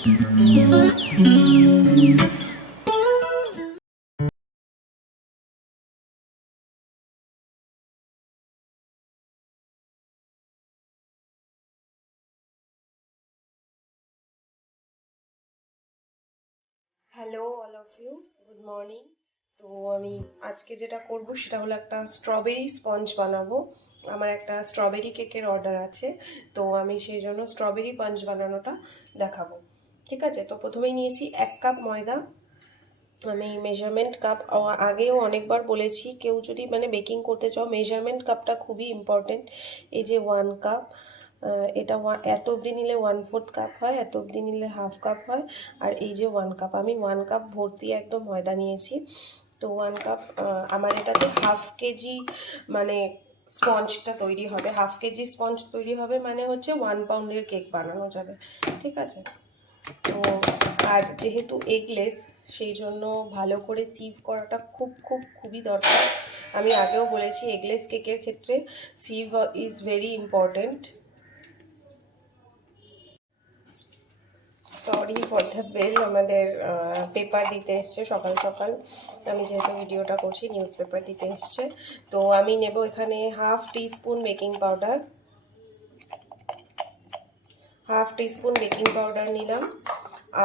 Hello all of you, good morning. তো আমি আজকে যেটা করব সেটা হলো একটা স্ট্রবেরি স্পঞ্জ বানাবো। আমার একটা স্ট্রবেরি কেকের অর্ডার আছে, তো আমি সেই জন্য স্ট্রবেরি পাঞ্চ বানানোটা দেখাবো। ঠিক আছে, তো প্রথমেই নিয়েছি 1 কাপ ময়দা। আমি মেজারমেন্ট কাপ আগেও অনেকবার বলেছি, কেউ যদি মানে বেকিং করতে চাও মেজারমেন্ট কাপটা খুবই ইম্পর্টেন্ট। এই যে 1 কাপ, এটা এত অবধি নিলে 1/4 কাপ হয়, এত অবধি নিলে 1/2 কাপ হয়, আর এই যে 1 কাপ, আমি 1 কাপ ভর্তি একদম ময়দা নিয়েছি। তো 1 কাপ, আমার এটাতে 1/2 কেজি মানে স্পঞ্জটা তৈরি হবে। 1/2 কেজি স্পঞ্জ তৈরি হবে মানে হচ্ছে 1 পাউন্ডের কেক বানানো যাবে। ঠিক আছে, তো আর যেহেতু এগলেস, সেই জন্য ভালো করে সিভ করাটা খুবই দরকার। আমি আগেও বলেছি এগলেস কেকের ক্ষেত্রে sieve is very important. Sorry for the bell, আমাদের পেপার দিতে এসছে সকাল সকাল। আমি যেহেতু ভিডিওটা করছি, নিউজ পেপার দিতে এসছে। তো আমি নেব এখানে 1/2 teaspoon baking powder, 1/2 teaspoon baking powder নিলাম,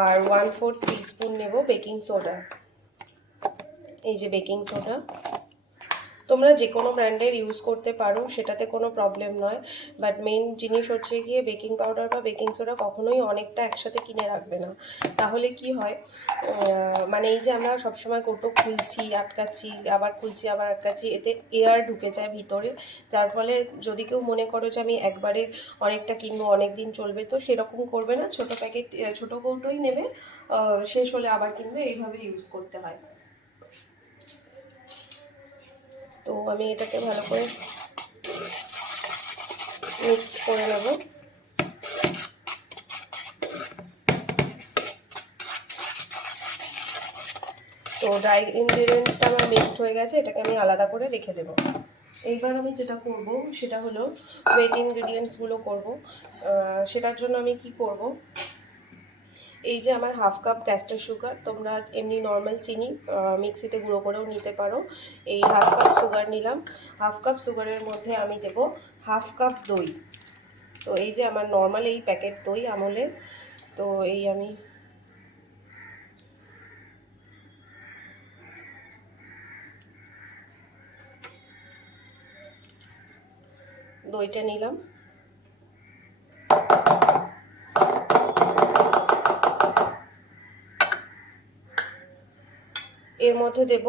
আর 1/4 টিস্পুন নেব বেকিং সোডা। এই যে বেকিং সোডা, তোমরা যে কোনো ব্র্যান্ডের ইউজ করতে পারো, সেটাতে কোনো প্রবলেম নয়। বাট মেন জিনিস হচ্ছে গিয়ে বেকিং পাউডার বা বেকিং সোডা কখনোই অনেকটা একসাথে কিনে রাখবে না। তাহলে কি হয়, মানে এই যে আমরা সবসময় কৌটো খুলছি আটকাচ্ছি, আবার খুলছি আবার আটকাচ্ছি, এতে এয়ার ঢুকে যায় ভিতরে। যার ফলে যদি কেউ মনে করো যে আমি একবারে অনেকটা কিনবো, অনেক দিন চলবে, তো সেরকম করবে না। ছোটো প্যাকেট, ছোটো কৌটোই নেবে, শেষ হলে আবার কিনবে, এইভাবে ইউজ করতে হয়। তো আমি এটাকে ভালো করে মিক্সড করে নেব। তো ড্রাই ইনগ্রিডিয়েন্টসটা আমার মিক্সড হয়ে গেছে, এটাকে আমি আলাদা করে রেখে দেবো। এইবার আমি যেটা করব সেটা হলো ওয়েট ইনগ্রিডিয়েন্টসগুলো করব। সেটার জন্য আমি কি করব, এই যে আমার 1/2 কাপ ক্যাস্টার সুগার, তোমরা এমনি নর্মাল চিনি মিক্সিতে গুঁড়ো করেও নিতে পারো। এই 1/2 কাপ সুগার নিলাম। 1/2 কাপ সুগারের মধ্যে আমি দেবো 1/2 কাপ দই। তো এই যে আমার নর্মাল এই প্যাকেট দই আমলের, তো এই আমি দইটা নিলাম। এর মধ্যে দেব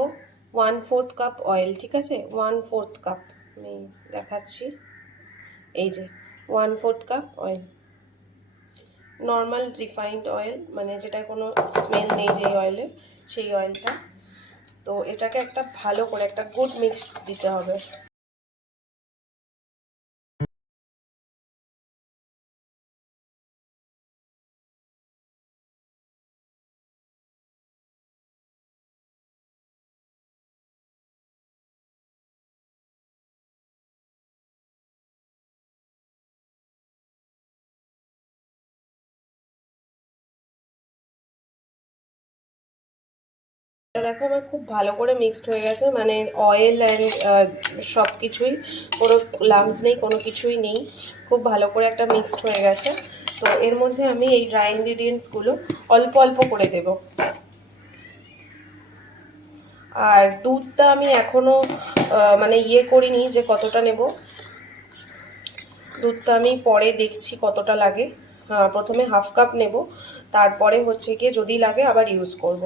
1/4 কাপ অয়েল। ঠিক আছে, 1/4 কাপ আমি দেখাচ্ছি। এই যে 1/4 cup oil, normal refined oil, মানে যেটা কোনো স্মেল নেই যেই অয়েলে, সেই অয়েলটা। তো এটাকে একটা ভালো করে একটা গুড মিক্স দিতে হবে। দেখো আমার খুব ভালো করে মিক্সড হয়ে গেছে, মানে অয়েল অ্যান্ড সব কিছুই, কোনো লাম্পস নেই, কোনো কিছুই নেই, খুব ভালো করে একটা মিক্সড হয়ে গেছে। তো এর মধ্যে আমি এই ড্রাই ইনগ্রিডিয়েন্টসগুলো অল্প অল্প করে দেব। আর দুধটা আমি এখনো মানে ইয়ে করিনি যে কতটা নেব, দুধটা আমি পরে দেখছি কতটা লাগে। হ্যাঁ, প্রথমে 1/2 কাপ নেব, তারপরে হচ্ছে গিয়ে যদি লাগে আবার ইউজ করব।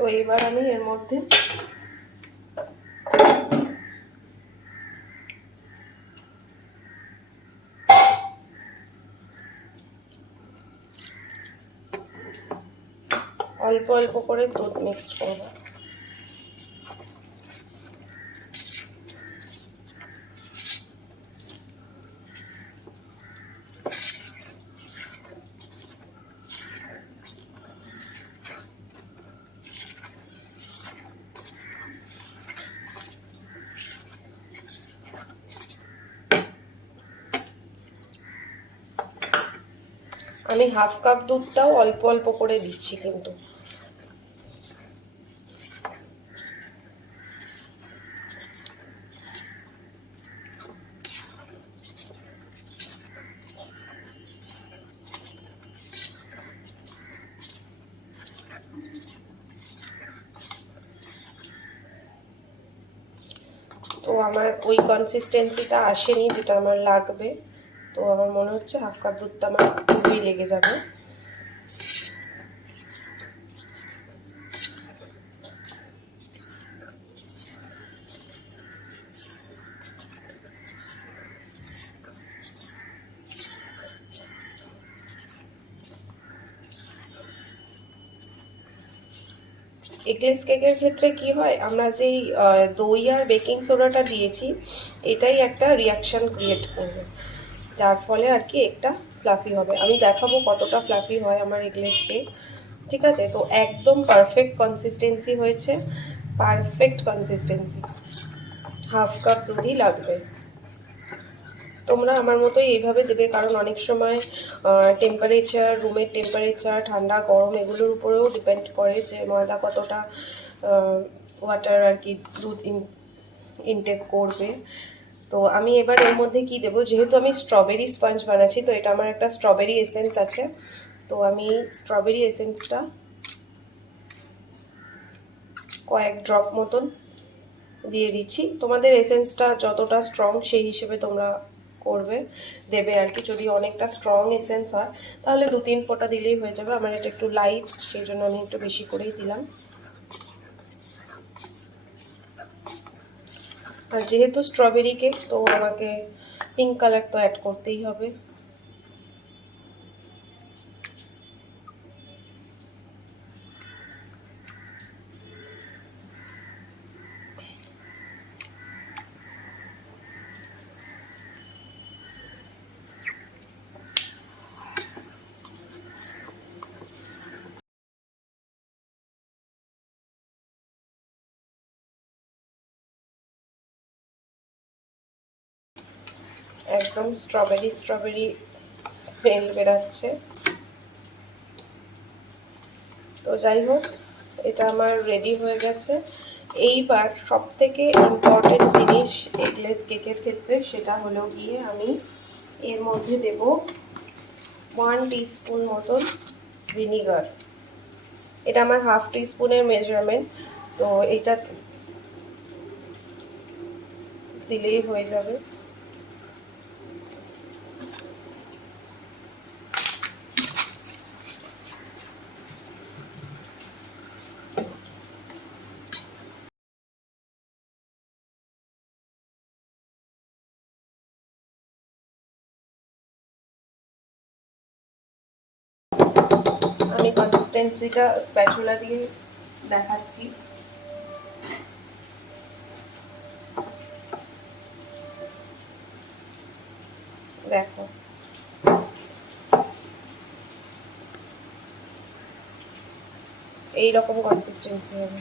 তো এইবার আমি এর মধ্যে অল্প অল্প করে দুধ মিক্স করব। আমি হাফ কাপ দুধটাও অল্প অল্প করে দিচ্ছি কিন্তু। তো আমার ওই কনসিস্টেন্সিটা আসেনি যেটা আমার লাগবে, তো আমার মনে হচ্ছে হাফ কাপ দুধটা আমার খুবই লেগে যাবে। এগলেস কেকের ক্ষেত্রে কি হয়, আমরা যেই দই আর বেকিং সোডাটা দিয়েছি এটাই একটা রিয়াকশন ক্রিয়েট করবে, যার ফলে আর কি একটা ফ্লাফি হবে। আমি দেখাবো কতটা ফ্লাফি হয় আমার এগলেস কেক। ঠিক আছে, তো একদম পারফেক্ট কনসিস্টেন্সি হয়েছে, পারফেক্ট কনসিস্টেন্সি, হাফ কাপ দুধই লাগবে। তোমরা আমার মতোই এইভাবে দেবে, কারণ অনেক সময় টেম্পারেচার, রুমের টেম্পারেচার, ঠান্ডা গরম এগুলোর উপরেও ডিপেন্ড করে যে ময়দা কতটা ওয়াটার আর কি দুধ ইনটেক করবে। তো আমি এবার এর মধ্যে কি দেবো, যেহেতু আমি স্ট্রবেরি স্পঞ্জ বানাচ্ছি, তো এটা আমার একটা স্ট্রবেরি এসেন্স আছে, তো আমি স্ট্রবেরি এসেন্সটা কয়েক ড্রপ মতন দিয়ে দিচ্ছি। তোমাদের এসেন্সটা যতটা স্ট্রং সেই হিসেবে তোমরা দেবে আর কি। যদি অনেকটা স্ট্রং এসেন্স হয় তাহলে 2-3 ফোঁটা দিলেই হয়ে যাবে। আমার এটা একটু লাইট, সেই জন্য আমি একটু বেশি করেই দিলাম। আর যেহেতু স্ট্রবেরি কেক, তো আমাকে পিঙ্ক কালার তো অ্যাড করতেই হবে। একদম স্ট্রবেরি স্ট্রবেরি স্মেল বেরাচ্ছে। তো যাই হোক, এটা আমার রেডি হয়ে গেছে। এইবার সব থেকে ইম্পর্টেন্ট জিনিস এগলেস কেকের ক্ষেত্রে, সেটা হলো গিয়ে আমি এর মধ্যে দেব 1 টিস্পুন মতন ভিনিগার। এটা আমার হাফ টিস্পুনের মেজারমেন্ট, তো এটা দিলেই হয়ে যাবে। আমি কনসিস্টেন্সিটা স্প্যাচুলা দিয়ে দেখাচ্ছি। দেখো, এইরকম কনসিস্টেন্সি হবে।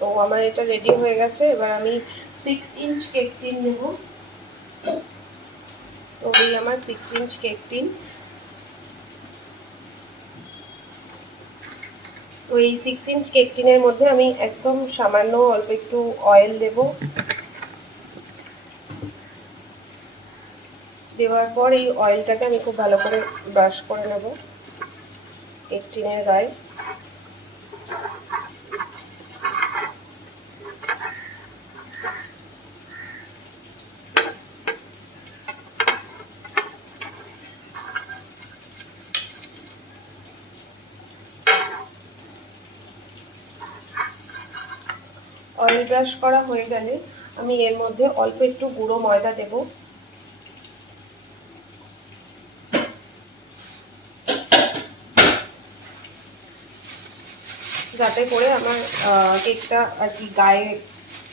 তো আমার এটা রেডি হয়ে গেছে। এবার আমি 6 ইঞ্চ কেক টিন নেব। তো এই আমার 6 ইঞ্চ কেক টিন। তো এই 6 ইঞ্চ কেক টিনের মধ্যে আমি একদম সামান্য অল্প একটু অয়েল দেব। দেওয়ার পর এই অয়েলটাকে আমি খুব ভালো করে ব্রাশ করে নেব কেক টিনের গায়ে। অয়েল ব্রাশ করা হয়ে গেলে আমি এর মধ্যে অল্প একটু গুঁড়ো ময়দা দেব। যাতে করে আমার কেকটা আর কি গায়ে,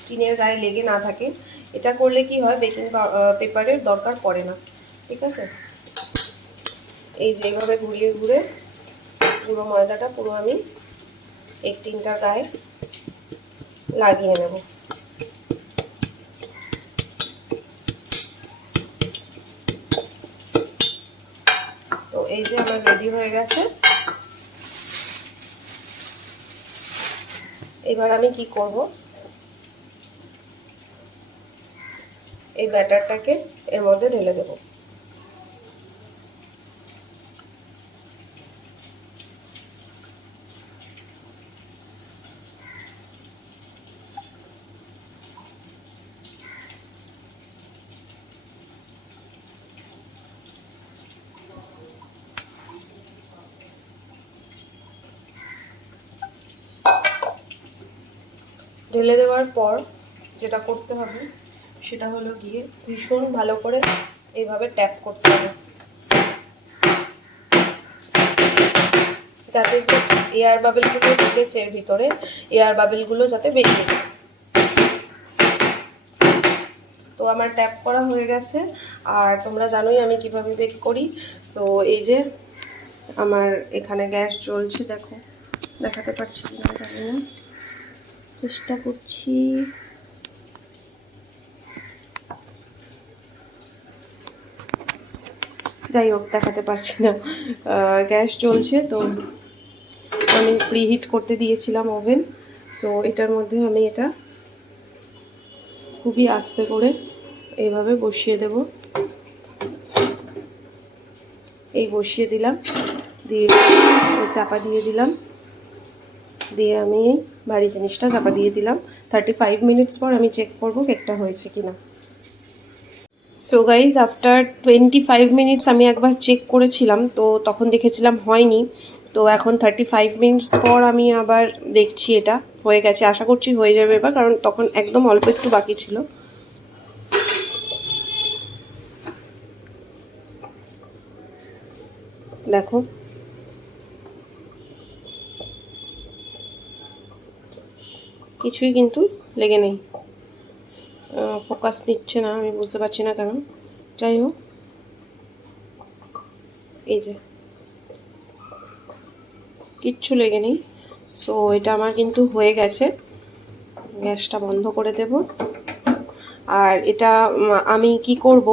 টিনের গায়ে লেগে না থাকে। এটা করলে কি হয়, বেকিং পেপারের দরকার পড়ে না। ঠিক আছে, এই যে এইভাবে ঘুরিয়ে ঘুরে পুরো ময়দাটা পুরো আমি এই টিনটার গায়ে লাগিয়ে নেব। তো এই যে আমার রেডি হয়ে গেছে। এবার আমি কি করব, এই ব্যাটারটাকে এর মধ্যে ঢেলে দেব। ঢেলে দেওয়ার পর যেটা করতে হবে সেটা হলো গিয়ে ভীষণ ভালো করে এইভাবে ট্যাপ করতে হবে, যাতে যে এয়ার বাবেলগুলো ঢুকেছে এর ভিতরে, এয়ার বাবেলগুলো যাতে বেরিয়ে যায়। তো আমার ট্যাপ করা হয়ে গেছে। আর তোমরা জানোই আমি কিভাবে বেক করি। সো এই যে আমার এখানে গ্যাস জ্বলছে, দেখো, দেখাতে পারছি কিনা জানি না, চেষ্টা করছি। যাই হোক, দেখাতে পারছি না, গ্যাস জ্বলছে। তো আমি প্রিহিট করতে দিয়েছিলাম ওভেন। সো এটার মধ্যে আমি এটা খুবই আস্তে করে এইভাবে বসিয়ে দেব। এই বসিয়ে দিলাম, দিয়ে চাপা দিয়ে দিলাম, দিয়ে আমি ভারী জিনিসটা চাপা দিয়ে দিলাম। 35 মিনিটস পর আমি চেক করব কেকটা হয়েছে কিনা। সো গাইজ, আফটার 25 মিনিটস আমি একবার চেক করেছিলাম, তো তখন দেখেছিলাম হয়নি। তো এখন 35 মিনিটস পর আমি আবার দেখছি এটা হয়ে গেছে। আশা করছি হয়ে যাবে এবার, কারণ তখন একদম অল্প একটু বাকি ছিল। দেখো, কিছুই কিন্তু লেগে নেই। ফোকাস নিচ্ছে না, আমি বুঝতে পারছি না কেন। যাই হোক, এই যে কিচ্ছু লেগে নেই। সো এটা আমার কিন্তু হয়ে গেছে। গ্যাসটা বন্ধ করে দেব। আর এটা আমি কি করব,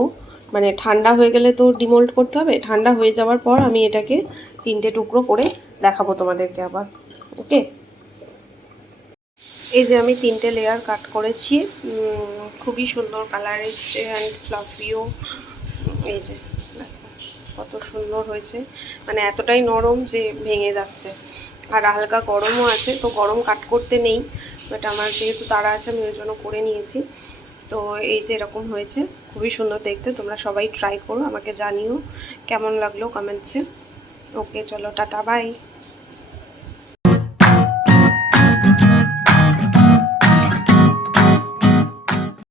মানে ঠান্ডা হয়ে গেলে তো ডিমোল্ড করতে হবে। ঠান্ডা হয়ে যাওয়ার পর আমি এটাকে 3টে টুকরো করে দেখাবো তোমাদেরকে আবার। ওকে, এই যে আমি 3টে লেয়ার কাট করেছি, খুবই সুন্দর কালার এসছে অ্যান্ড ফ্লাফিও। এই যে কত সুন্দর হয়েছে, মানে এতটাই নরম যে ভেঙে যাচ্ছে। আর হালকা গরমও আছে, তো গরম কাট করতে নেই, বাট আমার যেহেতু তাড়া আছে আমি ওই জন্য করে নিয়েছি। তো এই যে এরকম হয়েছে, খুবই সুন্দর দেখতে। তোমরা সবাই ট্রাই করো, আমাকে জানিও কেমন লাগলো কমেন্টসে। ওকে, চলো, টাটা, বাই।